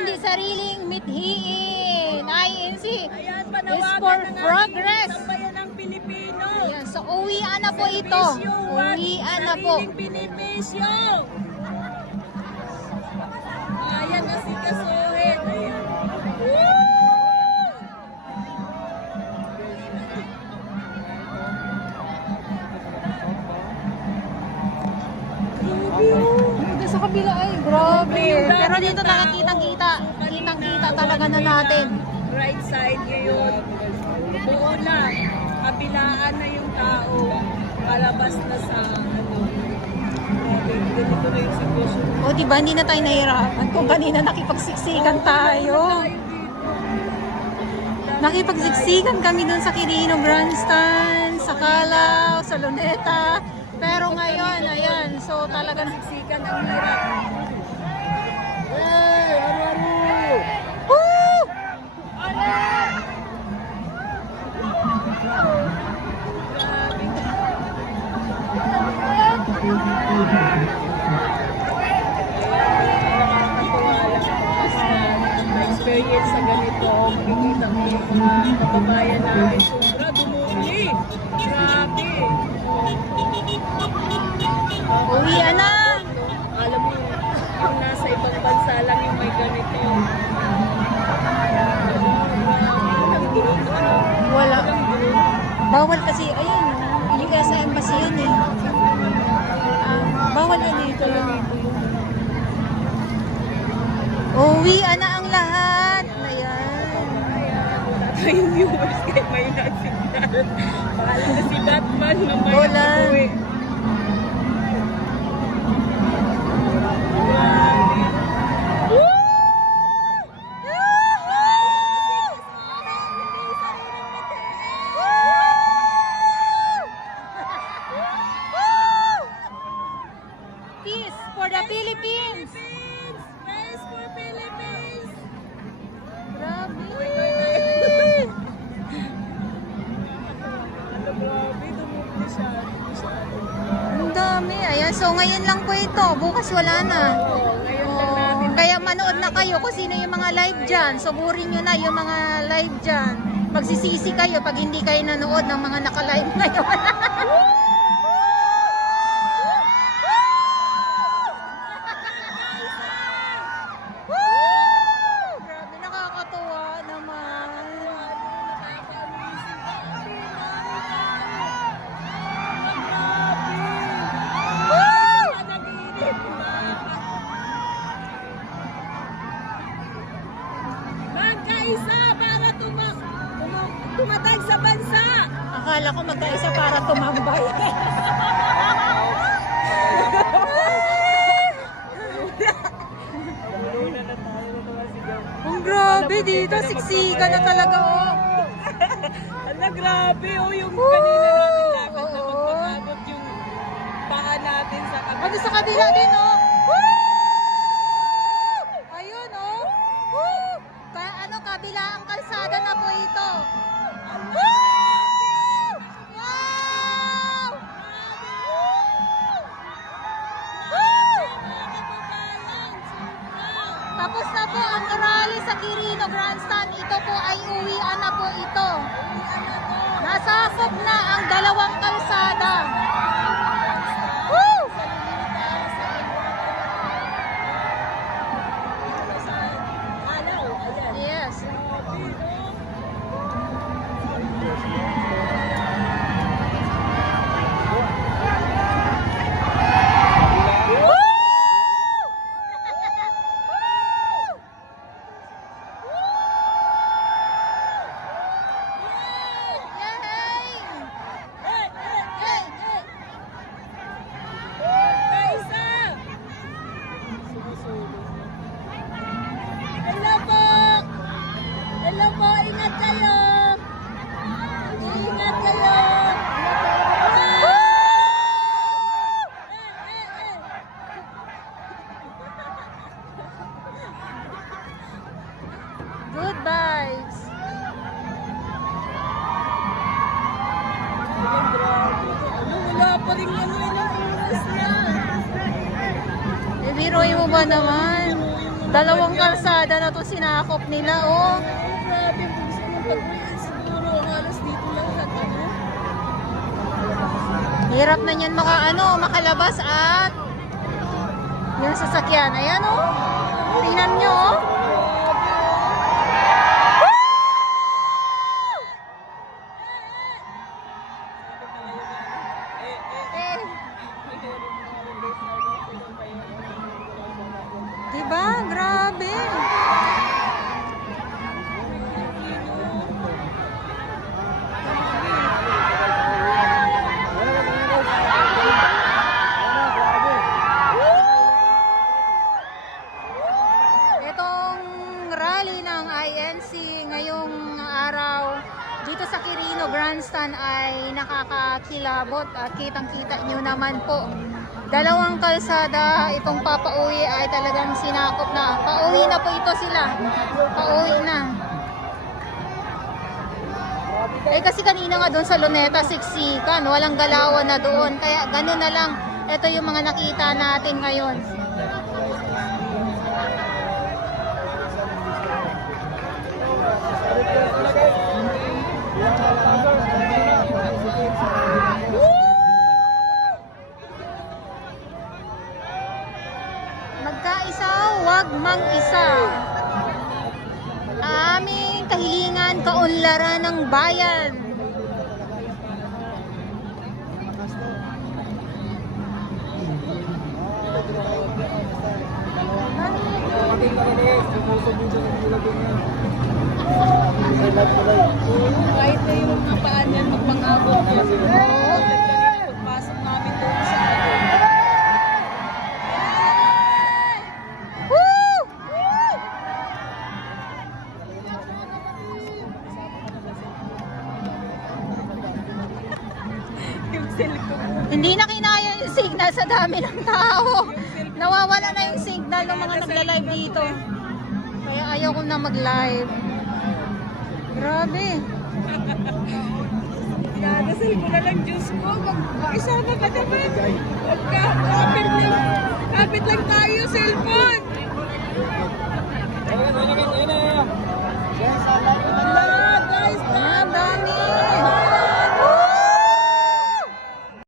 Hindi sariling mithiin. INC is for progress. Ayan, so uwian na po ito. Uwian na po. Ayan na si Kasuhin. Sa kabila ay grabe. Pero dito nakakitang-kita. Kitang-kita talaga na natin. Right side yun. Buo na. Kabilaan na yung tao. Kalabas na sa ano. Ganito na yung sitwasyon. O diba hindi na tayo nahirapan kung kanina nakipagsiksikan tayo. Nakipagsiksikan kami dun sa Quirino Grandstand, sa Calao, sa Luneta. Pero ngayon, ayan, so talaga Siksikan ang hirap. Hey, aru-aru! Woo! Experience sa ganito, makikita mo yung mga kababayan natin. Sobra, dumuli. Grabe. Uwian na! Alam mo, kung nasa ibang bansa lang yung may ganito. Walang group, ano? Wala. Walang group. Bawal kasi, ayun, US Embassy yun eh. Bawal na dito. Uwian na ang lahat. Ayan. Wala tayong viewers kahit may nasignal. Bahala na si Batman na may Wala. uwi. Peace for the Philippines! Race for Philippines! Grabe! Grabe, dumukli siya. Ang dami. Ayan, so ngayon lang po ito. Bukas wala na. Ngayon lang natin. Kaya manood na kayo kung sino yung mga live dyan. Suburin nyo na yung mga live dyan. Magsisisi kayo pag hindi kayo nanood ng mga naka-live na yun. Grabe, nakakatuwa naman. Magkaisa para tumatag sa bansa. Akala ko magkaisa para tumambay. Ang grabe dito, siksikan na talaga oh. Ala, grabe oh, yung kanina natin lakad na Oo. magpapagod yung paa natin sa kabila. Ano sa kabila din oh. Woo! Ayun oh. Woo! Kaya ano, kabila ang kalsada na po ito. Woo! Wow! Woo! Tapos na po ang rally sa Quirino Grandstand. Ito po ay uwian na po ito. Nasasok na ang dalawang kalsada. Woo! Yes. Yay! Hey! wala pa rin ano yun ang oras na. Eh, biruin mo ba naman? Dalawang kalsada na to sinakop nila, oh. Grabe, gusto ng pag-uwi siguro. Halos dito lang sa ano. Hirap na niyan makalabas at yung sasakyan. Ayan, oh. Tingnan nyo, oh. Eh. Diba? Grabe. Itong rally ng INC ngayong araw dito sa Quirino Grandstand ay nakakakilabot at kitang-kita nyo naman po. Dalawang kalsada itong papauwi ay talagang sinakop na. Pauwi na po ito sila. Pauwi na. Eh kasi kanina nga doon sa Luneta, siksikan, walang galawan na doon. Kaya gano'n na lang. Ito yung mga nakita natin ngayon. Magkaisa, wag mang-isa. Aming kahilingan, kaunlaran ng bayan. Kahit na yung mga paan yan, magpangabot na. Oo. Pagpasok namin doon sa ano. Woo! Yung cellphone. Hindi na kinaya yung signal sa dami ng tao. Nawawala na yung signal ng mga nagla-live dito. Kaya ayaw ko na mag-live. Grabe. Dinadasal ko na lang Diyos ko. Mag-isama ka naman. Kapit lang tayo.